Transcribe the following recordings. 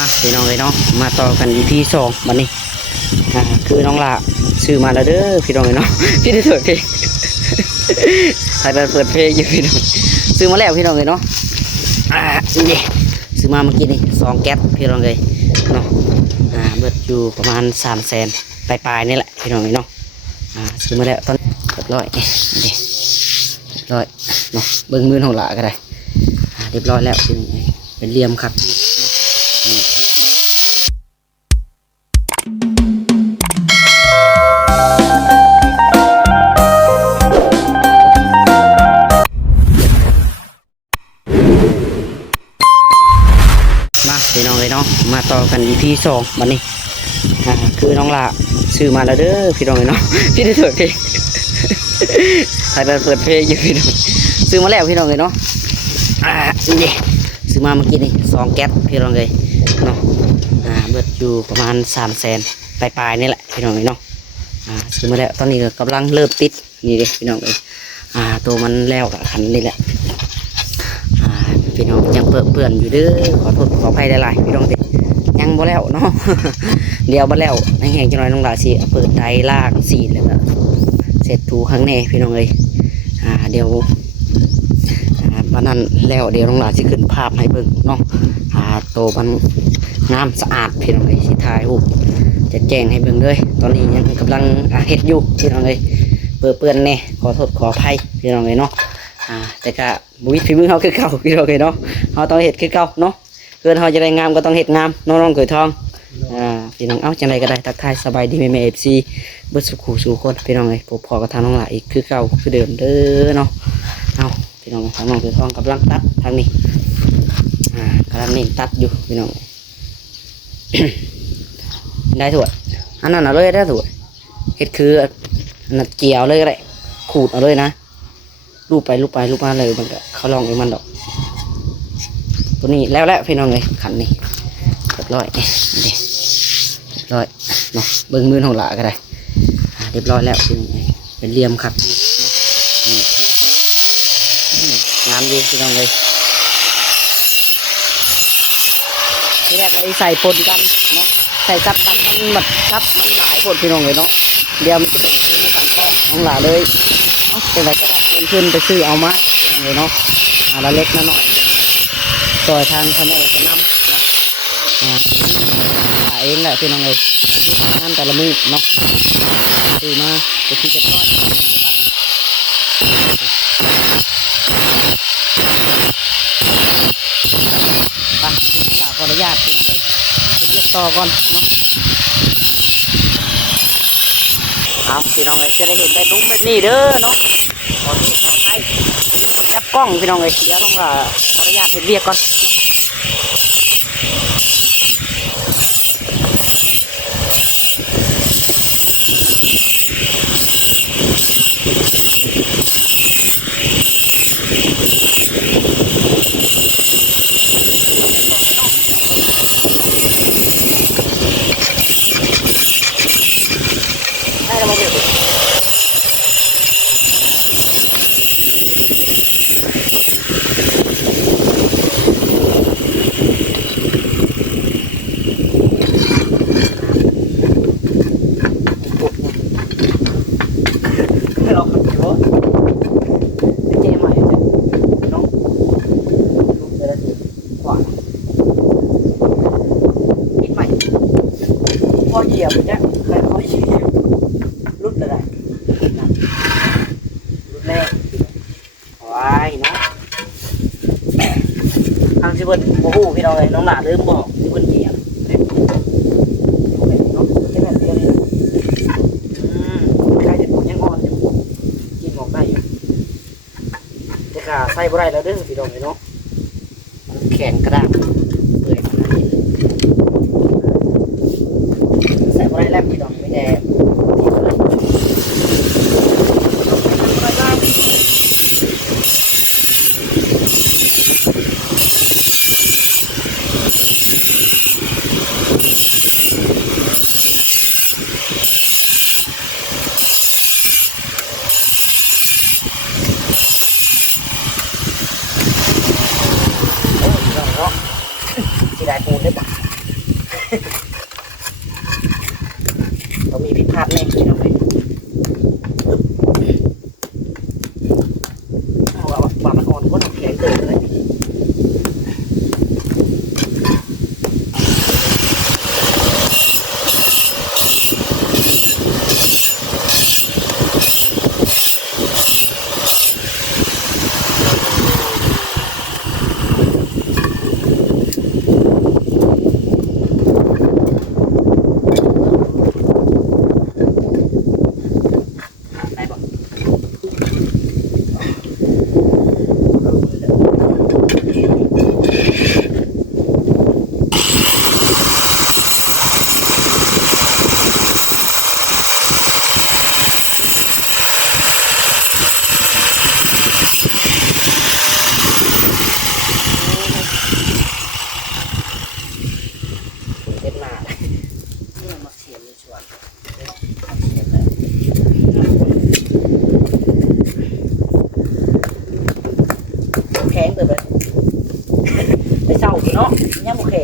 มาพี่น้องเลยเนาะมาต่อกัน EP 2วันนี้คือน้องละซื้อมาแล้วเด้อพี่น้องเลยเนาะพี่ได้เปิดเพลงใครได้เปิดเพลงอยู่พี่น้องซื้อมาแล้วพี่น้องเลยเนาะนี่ซื้อมาเมื่อกี้นี่2 แก๊สพี่น้องเลยเนาะเบิดอยู่ประมาณ300,000ปลายๆนี่แหละพี่น้องเลยเนาะซื้อมาแล้วตอนเรียบร้อยนี่เรียบร้อยเนาะเบิ้งมือของละก็ได้เรียบร้อยแล้วเป็นเหลี่ยมครับมาพี่น้องเลยเนาะมาต่อกัน EP 2วันนี้คือน้องละซื้อมาแล้วเด้อพี่น้องเลยเนาะพี่ได้เปิดเพลงใครได้เปิดเพลงอยู่พี่น้องซื้อมาแล้วพี่น้องเลยเนาะนี่ซื้อมาเมื่อกี้นี่2 แก๊สพี่น้องเลยเนาะเบิดอยู่ประมาณ300,000ปลายๆนี่แหละพี่น้องเลยเนาะซื้อมาแล้วตอนนี้ก็กำลังเริ่มติดนี่เลยพี่น้องเลยตัวมันแล้วกับขันนี่แหละพี่น้องยังเปื่อนอยู่เด้อขอโทษขออภัยหลายๆพี่น้องติยังบ่แล้วเนาะ เดี๋ยวบ่แล้วในแห่งจังหวัดน้องหลาสิเปิดไดลากสีแล้วก็เสร็จถูข้างในพี่น้องเลยเดี๋ยววันนั้นแล้วเดี๋ยวน้องหลาสิขึ้นภาพให้เบิ่งเนาะโตมันงามสะอาดพี่น้องเลยสิถ่ายรูปจะแจ้งให้เบิ่งเลยตอนนี้ยังกำลังเฮ็ดอยู่พี่น้องเลยเปื้อนแน่ขอโทษขออภัยพี่น้องเลยเนาะแต่ก็บุวิฝีมือเขาคือเก่าพี่น้องเลยเนาะเขาต้องเฮ็ดคือเก่าเนาะเพื่อนเขาจะได้งามก็ต้องเฮ็ดงามน้องๆเกิดทองพี่น้องจังไรก็ได้ทักทายสบายดีแม่FCเบิดสุขสู่คนพี่น้องเลยพอกับทางน้องหลายอีกคือเก่าคือเดิมเด้อเนาะพี่น้องทางน้องเกิดทองกำลังตัดทางนี้กำลังนี่ตัดอยู่พี่น้อง ได้ถั่วอันนั้นเอาเลยได้ถั่วเฮ็ดคือนัดเกี่ยวเลยก็ได้ขูดเอาเลยนะลูบไปลูบมาเลยมันก็เขาลองเองมันดอกตัวนี้แล้วพี่น้องเลยขันนี่เรียบร้อยนี่เรียบร้อยเนาะเบิ้งมือของหลาก็ได้เรียบร้อยแล้วเป็นเหลี่ยมครับงามดีพี่น้องเลยนี่แหละก็ใส่ปนกันเนาะใส่ซับกันมันหมดซับมันหลายคนพี่น้องเลยเนาะเดี๋ยวมันจะเป็นสั่งก้อนของหลาเลยเป็นไรก็ได้ขึ้นไปซื้อเอามาเลยเนาะละเล็กน้อยต่อยทางพ่อแม่จะนำขายเองแหละพี่น้องเลยงานแต่ละมือเนาะซื้อมาไปที่จะทอดไปหลาขออนุญาตพี่น้องเลยจะเรียกต่อก่อนเนาะครับพี่น้องเลยจะได้เห็นได้นุ่มแบบนี้เด้อเนาะขอที่ขอให้จับกล้องพี่น้องเลยเดี๋ยวต้องขออนุญาตเห็นเรียกก่อนได้แล้วมาเดี๋ยวเราขับเยอะเจ๊ใหม่น้องลูกไปแล้วสิขวาอีกใหม่พอเหยียบเนี่ยใครพอเหยียบรุดอะไรรุดแรกวายนะทางสิบเบิ้ลโอ้โหพี่น้องเลยน้องหลาลืมบอกสิบเบิ้ลเหยียบเนาะแค่แบบเดียวเลยใครจะปวดยังอ่อนอยู่กินหมอกได้อยู่แต่กาใส่บ่ได้แล้วเด้อพี่น้องเลยเนาะแข็งกระด้างเปื่อยขนาดนี้ใส่บ่ได้แล้วพี่น้องไม่แน่ ต้องมีผิดพลาดแน่พี่น้องเลยเอาว่ามันอ่อนก็ทำแข็งเกินเลยเต็มหน้าเนี่ยมาเขียนในส่วนเขียนเลยแข็งเกินไปไปเศร้าพี่เนาะยังโอเค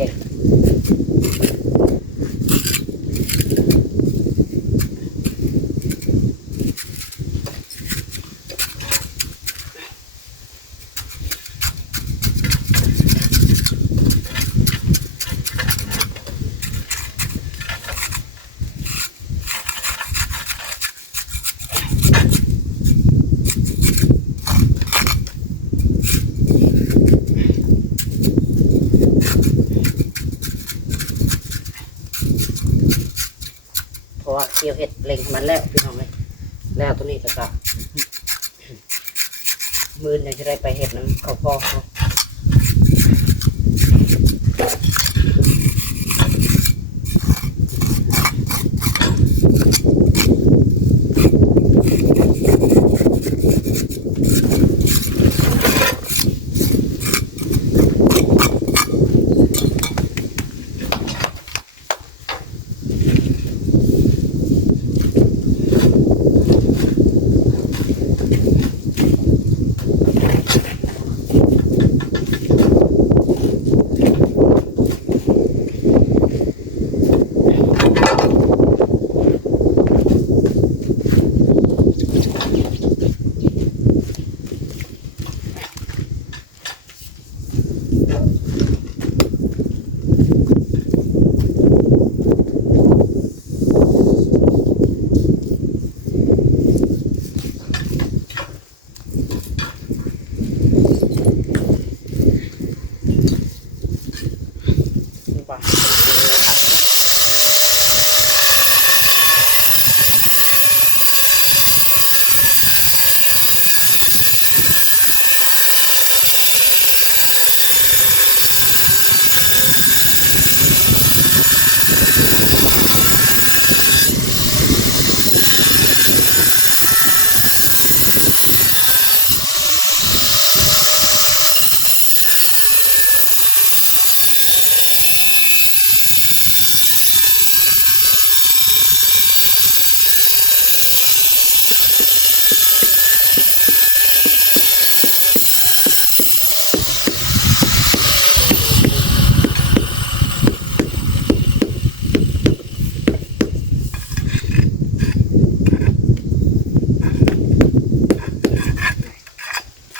เพราะว่าเกี่ยวเห็ดเล็งมันแล้วพี่น้องเลยแล้วตัวนี้ก็จะมือยังจะได้ไปเห็ดน้ำข้าวพอกเนาะ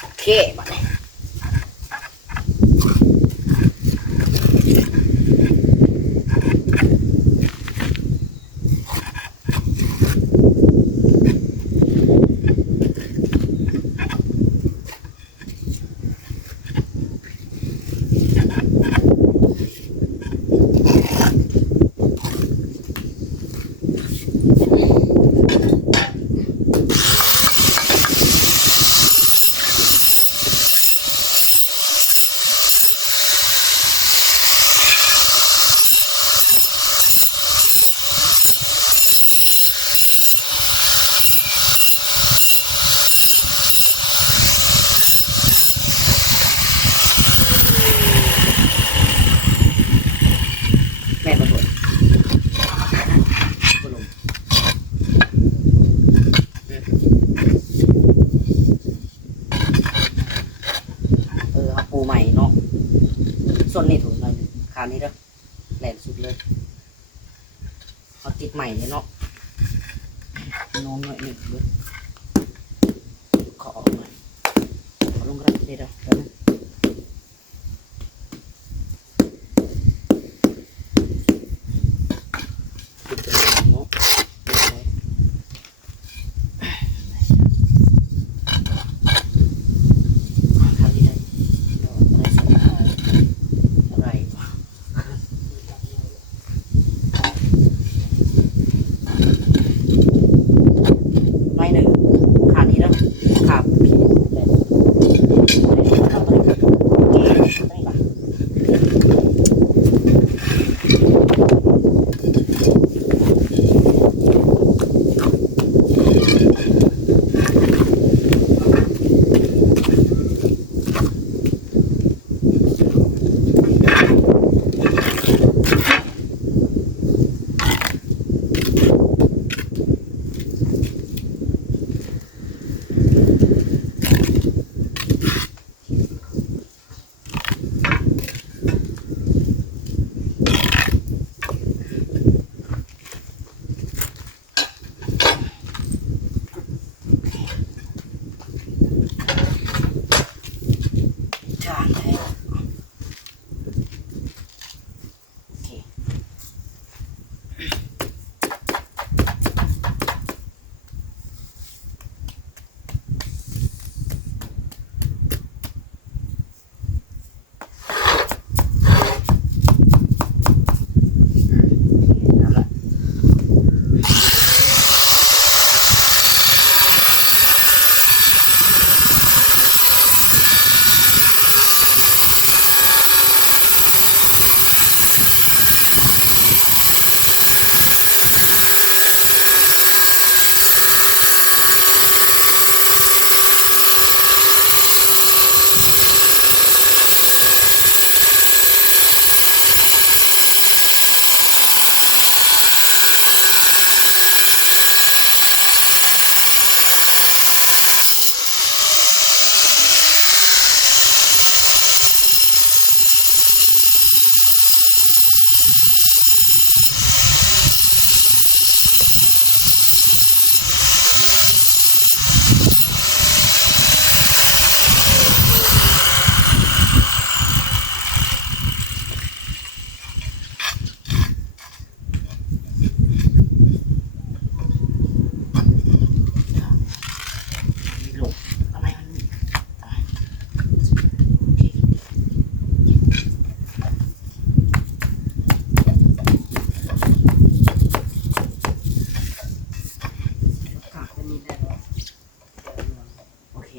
โอเคมาเลยแม่มาถวดบุลุมเอาปูใหม่เนาะส่วนนี้ถูกหน่อยคราวนี้เด้อแหลน สุดเลยเอาติดใหม่เลยเนาะน้องหน่อยหนึ่งเลยขอหน่อยขอลงกระดาษได้แล้วนะ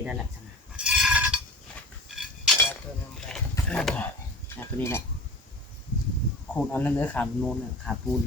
ได้แหละจังตัวนี้แหละโคนอันนั้นเลยขาดโน้นขาดปูน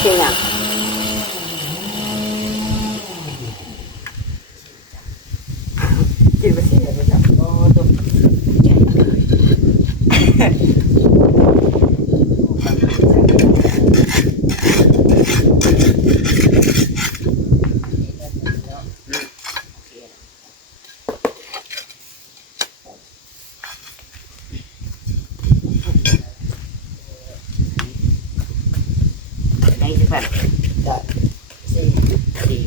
เก่งอ่ะกินไปสิเดี๋ยวจะโอ้ตัวใหญ่ได้สิแบบได้สี่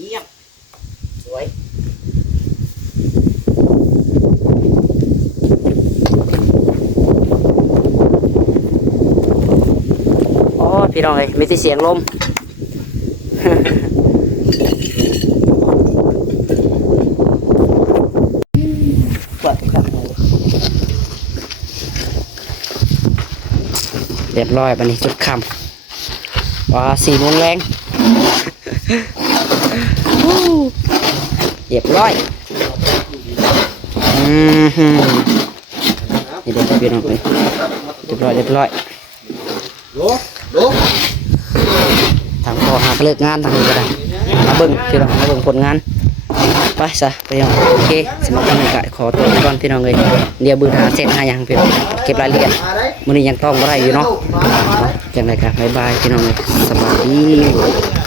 เยี่ยมสวยอ๋อพี่น้องเอ้ยมีแต่เสียงลม เรียบร้อยบันนี้จุดคำว่า4 โมงแรง เรียบร้อยนี่เด็กพี่น้องเลยเรียบร้อย โล ทางพ่อหาเลิกงานทางนี้ก็ได้มาเบิ่งพี่น้องมาเบิ่งผลงานไปซะพี่น้องโอเคสำหรับวันนี้ก็ขอตัวไปก่อนพี่น้องเลยเดี๋ยวเบิ่งหาเสร็จหาหยังพี่น้องเก็บรายละเอียดมื้อนี้ยังต้องบ่ได้อยู่เนาะจังได๋ก็บ๊ายบายพี่น้องเลยสวัสดี